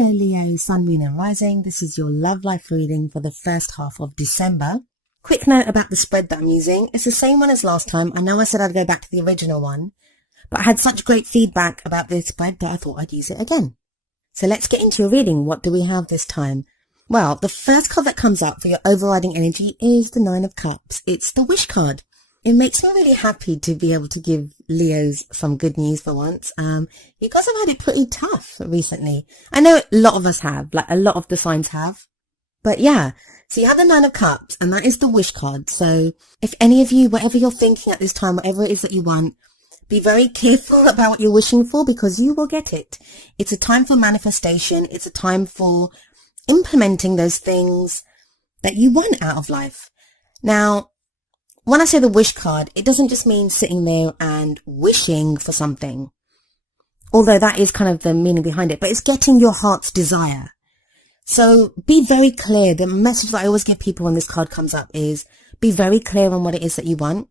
Hello Leo, Sun, Moon and Rising. This is your love life reading for the first half of December. Quick note about the spread that I'm using. It's the same one as last time. I know I said I'd go back to the original one, but I had such great feedback about this spread that I thought I'd use it again. So let's get into your reading. What do we have this time? Well, the first card that comes up for your overriding energy is the Nine of Cups. It's the Wish card. It makes me really happy to be able to give Leos some good news for once. You guys have had it pretty tough recently. I know a lot of us have, like a lot of the signs have. But yeah, so you have the Nine of Cups, and that is the Wish card. So if any of you, whatever you're thinking at this time, whatever it is that you want, be very careful about what you're wishing for, because you will get it. It's a time for manifestation. It's a time for implementing those things that you want out of life. Now, when I say the Wish card, it doesn't just mean sitting there and wishing for something, although that is kind of the meaning behind it, but it's getting your heart's desire. So be very clear. The message that I always give people when this card comes up is be very clear on what it is that you want.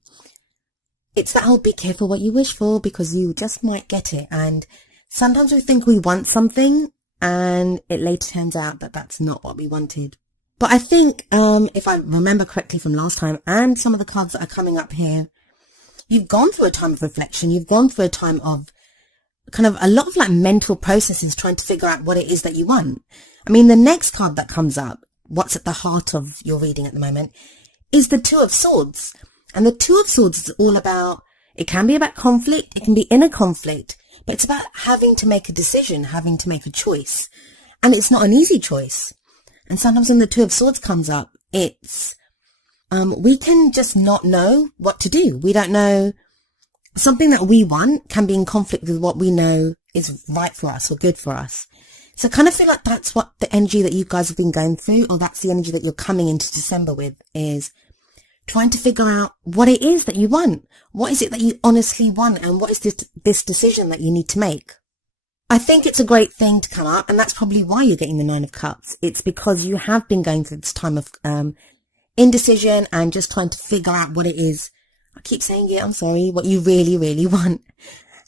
It's that whole be careful what you wish for, because you just might get it. And sometimes we think we want something and it later turns out that that's not what we wanted. But I think, if I remember correctly from last time and some of the cards that are coming up here, you've gone through a time of reflection. You've gone through a time of kind of a lot of like mental processes trying to figure out what it is that you want. I mean, the next card that comes up, what's at the heart of your reading at the moment, is the Two of Swords. And the Two of Swords is all about, it can be about conflict, it can be inner conflict, but it's about having to make a decision, having to make a choice. And it's not an easy choice. And sometimes when the Two of Swords comes up, it's, we can just not know what to do. We don't know. Something that we want can be in conflict with what we know is right for us or good for us. So I kind of feel like that's what the energy that you guys have been going through, or that's the energy that you're coming into December with, is trying to figure out what it is that you want. What is it that you honestly want? And what is this decision that you need to make? I think it's a great thing to come up, and that's probably why you're getting the Nine of Cups. It's because you have been going through this time of indecision and just trying to figure out what it is. I keep saying it, I'm sorry, what you really, really want.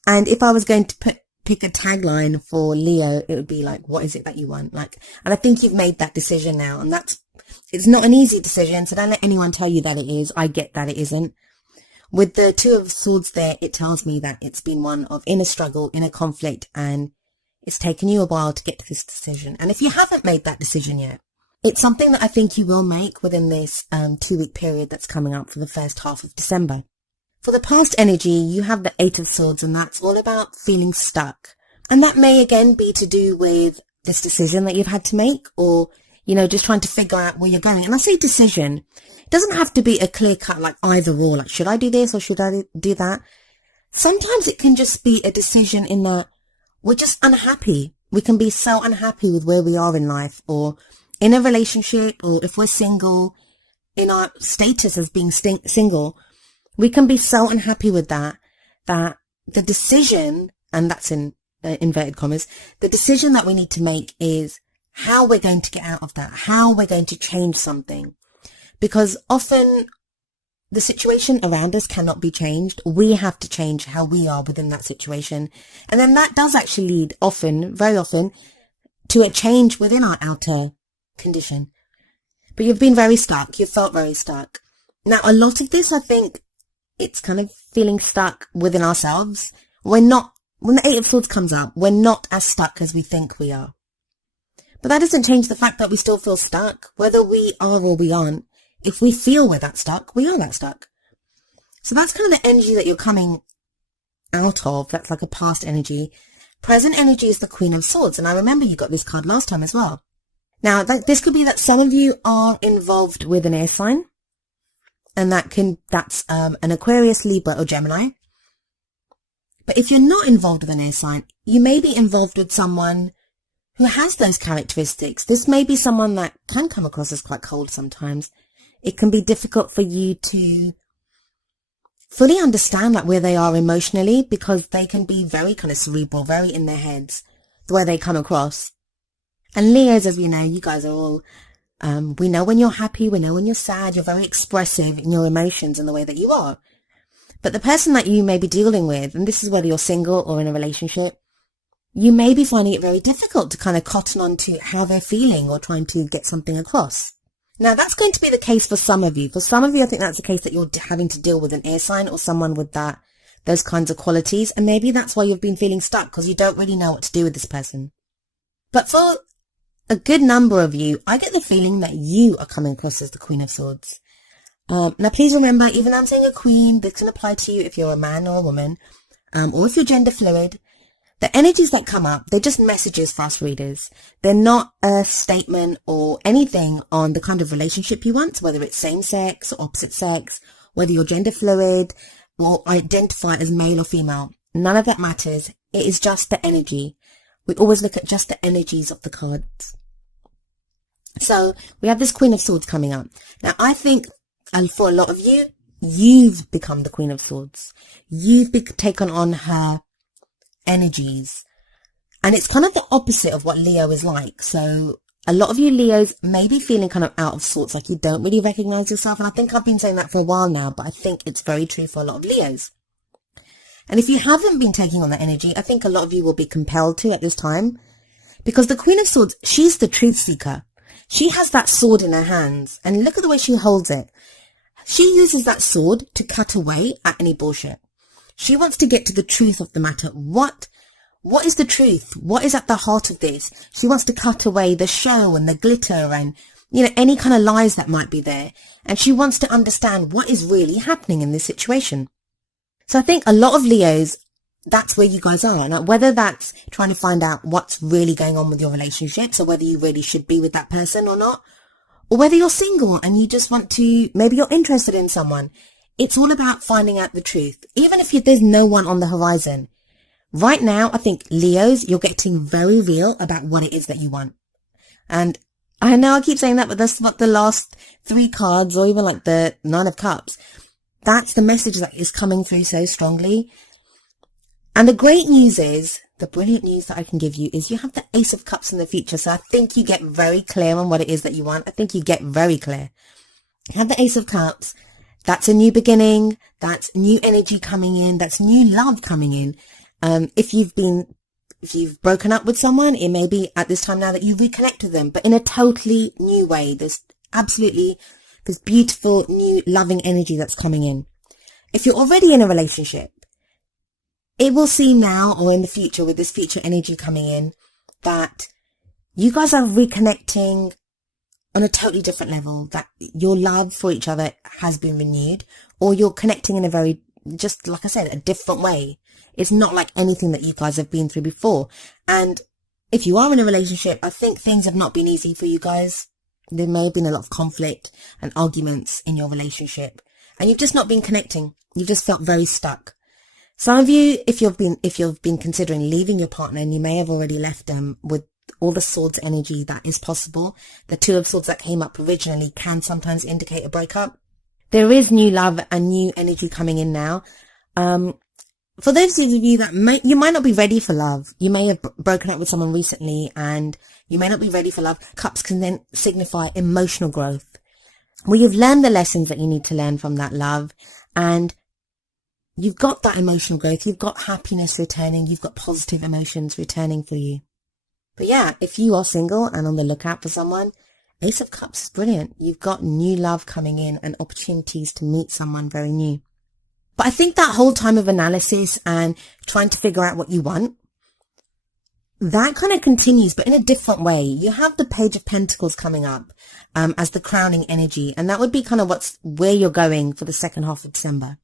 And if I was going to pick a tagline for Leo, it would be like, what is it that you want? Like, and I think you've made that decision now, and it's not an easy decision, so don't let anyone tell you that it is. I get that it isn't. With the Two of Swords there, it tells me that it's been one of inner struggle, inner conflict, and it's taken you a while to get to this decision. And if you haven't made that decision yet, it's something that I think you will make within this 2-week period that's coming up for the first half of December. For the past energy, you have the Eight of Swords, and that's all about feeling stuck. And that may again be to do with this decision that you've had to make, or, you know, just trying to figure out where you're going. And I say decision, it doesn't have to be a clear cut, like either or, like should I do this or should I do that? Sometimes it can just be a decision in that we're just unhappy. We can be so unhappy with where we are in life, or in a relationship, or if we're single, in our status as being single, we can be so unhappy with that the decision, and that's in inverted commas, the decision that we need to make is how we're going to get out of that, how we're going to change something. Because often the situation around us cannot be changed. We have to change how we are within that situation. And then that does actually lead often, very often, to a change within our outer condition. But you've been very stuck. You've felt very stuck. Now, a lot of this, I think, it's kind of feeling stuck within ourselves. When the Eight of Swords comes up, we're not as stuck as we think we are. But that doesn't change the fact that we still feel stuck, whether we are or we aren't. If we feel we're that stuck, we are that stuck. So that's kind of the energy that you're coming out of. That's like a past energy. Present energy is the Queen of Swords. And I remember you got this card last time as well. Now, this could be that some of you are involved with an air sign. And that's an Aquarius, Libra, or Gemini. But if you're not involved with an air sign, you may be involved with someone who has those characteristics. This may be someone that can come across as quite cold sometimes. It can be difficult for you to fully understand like where they are emotionally, because they can be very kind of cerebral, very in their heads, the way they come across. And Leos, as we know, you guys are all, we know when you're happy, we know when you're sad, you're very expressive in your emotions and the way that you are. But the person that you may be dealing with, and this is whether you're single or in a relationship, you may be finding it very difficult to kind of cotton on to how they're feeling or trying to get something across. Now, that's going to be the case for some of you. For some of you, I think that's the case that you're having to deal with an air sign or someone with those kinds of qualities. And maybe that's why you've been feeling stuck, because you don't really know what to do with this person. But for a good number of you, I get the feeling that you are coming across as the Queen of Swords. Now, please remember, even though I'm saying a queen, this can apply to you if you're a man or a woman, or if you're gender fluid. The energies that come up, they're just messages for us readers. They're not a statement or anything on the kind of relationship you want, whether it's same sex or opposite sex, whether you're gender fluid or identify as male or female. None of that matters. It is just the energy. We always look at just the energies of the cards. So we have this Queen of Swords coming up. Now, I think for a lot of you, you've become the Queen of Swords. You've taken on her energies, and it's kind of the opposite of what Leo is like. So a lot of you Leos may be feeling kind of out of sorts, like you don't really recognize yourself, and I think I've been saying that for a while now, but I think it's very true for a lot of Leos. And if you haven't been taking on that energy, I think a lot of you will be compelled to at this time, because the Queen of Swords, she's the truth seeker. She has that sword in her hands, and look at the way she holds it. She uses that sword to cut away at any bullshit. She wants to get to the truth of the matter. What is the truth? What is at the heart of this? She wants to cut away the show and the glitter and, any kind of lies that might be there. And she wants to understand what is really happening in this situation. So I think a lot of Leos, that's where you guys are. Now, whether that's trying to find out what's really going on with your relationship, so whether you really should be with that person or not, or whether you're single and you just want to, maybe you're interested in someone. It's all about finding out the truth. Even if there's no one on the horizon. Right now, I think Leos, you're getting very real about what it is that you want. And I know I keep saying that, but that's what the last 3 cards, or even like the 9 of Cups, that's the message that is coming through so strongly. And the great news is, the brilliant news that I can give you is you have the Ace of Cups in the future. So I think you get very clear on what it is that you want. I think you get very clear. You have the Ace of Cups. That's a new beginning. That's new energy coming in. That's new love coming in. If you've broken up with someone, it may be at this time now that you reconnect with them, but in a totally new way. There's this beautiful new loving energy that's coming in. If you're already in a relationship, it will seem now or in the future, with this future energy coming in, that you guys are reconnecting on a totally different level, that your love for each other has been renewed, or you're connecting in a very, just like I said, a different way. It's not like anything that you guys have been through before. And if you are in a relationship, I think things have not been easy for you guys. There may have been a lot of conflict and arguments in your relationship, and you've just not been connecting. You've just felt very stuck. Some of you, if you've been considering leaving your partner, and you may have already left them with all the swords energy that is possible, the 2 of Swords that came up originally can sometimes indicate a breakup. There is new love and new energy coming in now. For those of you that you might not be ready for love. You may have broken up with someone recently and you may not be ready for love. Cups can then signify emotional growth, where you've learned the lessons that you need to learn from that love, and you've got that emotional growth. You've got happiness returning. You've got positive emotions returning for you. But yeah, if you are single and on the lookout for someone, Ace of Cups is brilliant. You've got new love coming in and opportunities to meet someone very new. But I think that whole time of analysis and trying to figure out what you want, that kind of continues, but in a different way. You have the Page of Pentacles coming up as the crowning energy, and that would be kind of where you're going for the second half of December.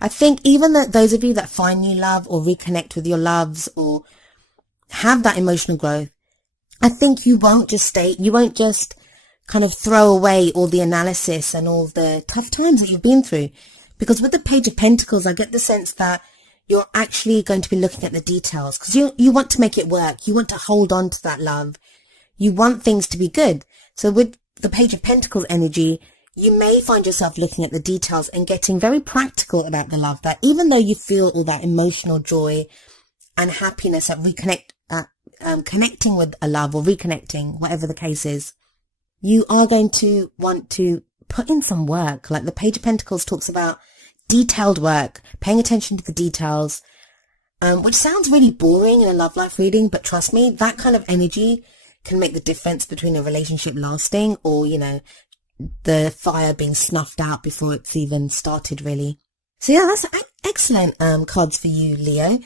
I think even those of you that find new love or reconnect with your loves or have that emotional growth, I think you won't just kind of throw away all the analysis and all the tough times that you've been through. Because with the Page of Pentacles, I get the sense that you're actually going to be looking at the details, because you want to make it work. You want to hold on to that love. You want things to be good. So with the Page of Pentacles energy, you may find yourself looking at the details and getting very practical about the love, that even though you feel all that emotional joy and happiness at connecting with a love or reconnecting, whatever the case is, you are going to want to put in some work. Like the Page of Pentacles talks about detailed work, paying attention to the details, which sounds really boring in a love life reading, but trust me, that kind of energy can make the difference between a relationship lasting or, you know, the fire being snuffed out before it's even started, really. So yeah, that's excellent cards for you, Leo.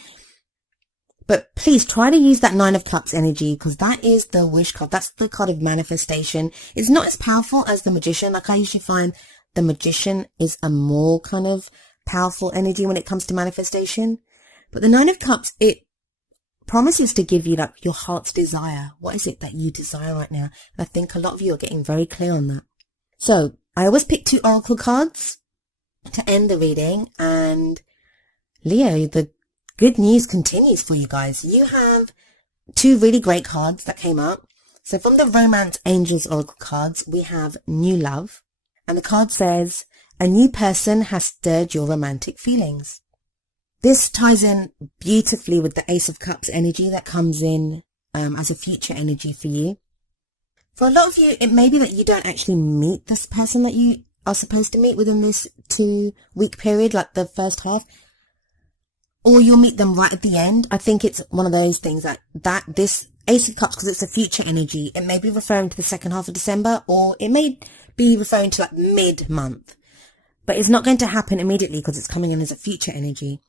But please try to use that Nine of Cups energy, because that is the wish card. That's the card of manifestation. It's not as powerful as the Magician. Like, I usually find the Magician is a more kind of powerful energy when it comes to manifestation. But the Nine of Cups, it promises to give you like your heart's desire. What is it that you desire right now? And I think a lot of you are getting very clear on that. So I always pick 2 oracle cards to end the reading, and Leo, the good news continues for you guys. You have 2 really great cards that came up. So from the Romance Angels oracle cards, we have New Love, and the card says, a new person has stirred your romantic feelings. This ties in beautifully with the Ace of Cups energy that comes in as a future energy for you. For a lot of you, it may be that you don't actually meet this person that you are supposed to meet within this 2-week period, like the first half, or you'll meet them right at the end. I think it's one of those things that this Ace of Cups, because it's a future energy, it may be referring to the second half of December, or it may be referring to like mid-month, but it's not going to happen immediately because it's coming in as a future energy.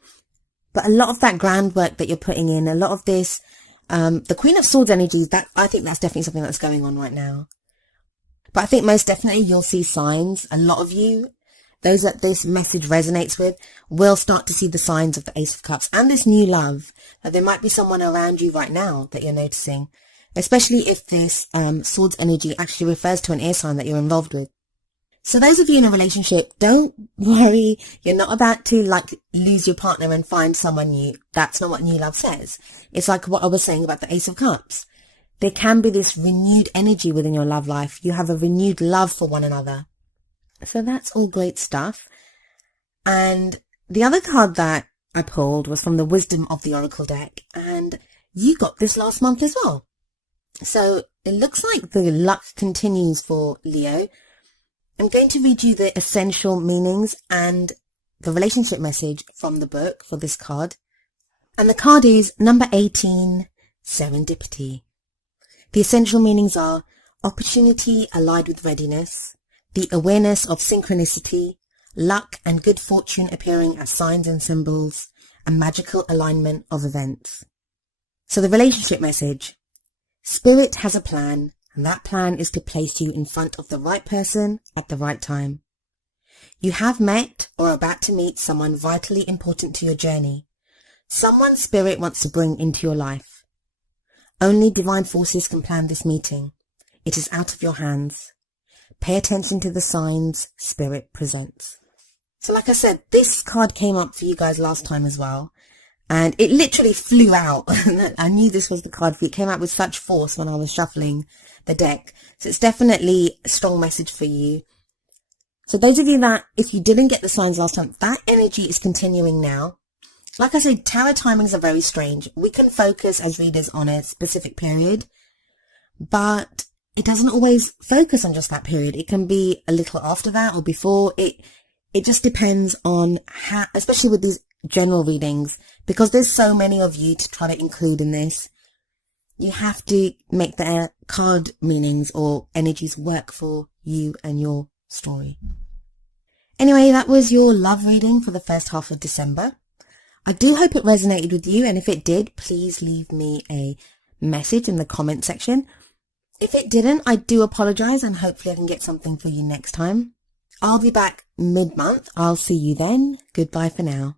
But a lot of that groundwork that you're putting in, a lot of this, the Queen of Swords energies, that I think that's definitely something that's going on right now. But I think most definitely you'll see signs. A lot of you, those that this message resonates with, will start to see the signs of the Ace of Cups and this new love. That there might be someone around you right now that you're noticing, especially if this Swords energy actually refers to an air sign that you're involved with. So those of you in a relationship, don't worry. You're not about to like lose your partner and find someone new. That's not what new love says. It's like what I was saying about the Ace of Cups. There can be this renewed energy within your love life. You have a renewed love for one another. So that's all great stuff. And the other card that I pulled was from the Wisdom of the Oracle deck. And you got this last month as well. So it looks like the luck continues for Leo. I'm going to read you the essential meanings and the relationship message from the book for this card. And the card is number 18, Serendipity. The essential meanings are opportunity allied with readiness, the awareness of synchronicity, luck and good fortune appearing as signs and symbols, and magical alignment of events. So the relationship message: Spirit has a plan, and that plan is to place you in front of the right person at the right time. You have met or are about to meet someone vitally important to your journey. Someone Spirit wants to bring into your life. Only divine forces can plan this meeting. It is out of your hands. Pay attention to the signs Spirit presents. So like I said, this card came up for you guys last time as well. And it literally flew out. I knew this was the card for you. It came out with such force when I was shuffling the deck. So it's definitely a strong message for you. So those of you that, if you didn't get the signs last time, that energy is continuing now. Like I said, tarot timings are very strange. We can focus as readers on a specific period, but it doesn't always focus on just that period. It can be a little after that or before. It just depends on how, especially with these general readings, because there's so many of you to try to include in this. You have to make the card meanings or energies work for you and your story. Anyway, that was your love reading for the first half of December. I do hope it resonated with you, and if it did, please leave me a message in the comment section. If it didn't, I do apologize, and hopefully I can get something for you next time. I'll be back mid-month. I'll see you then. Goodbye for now.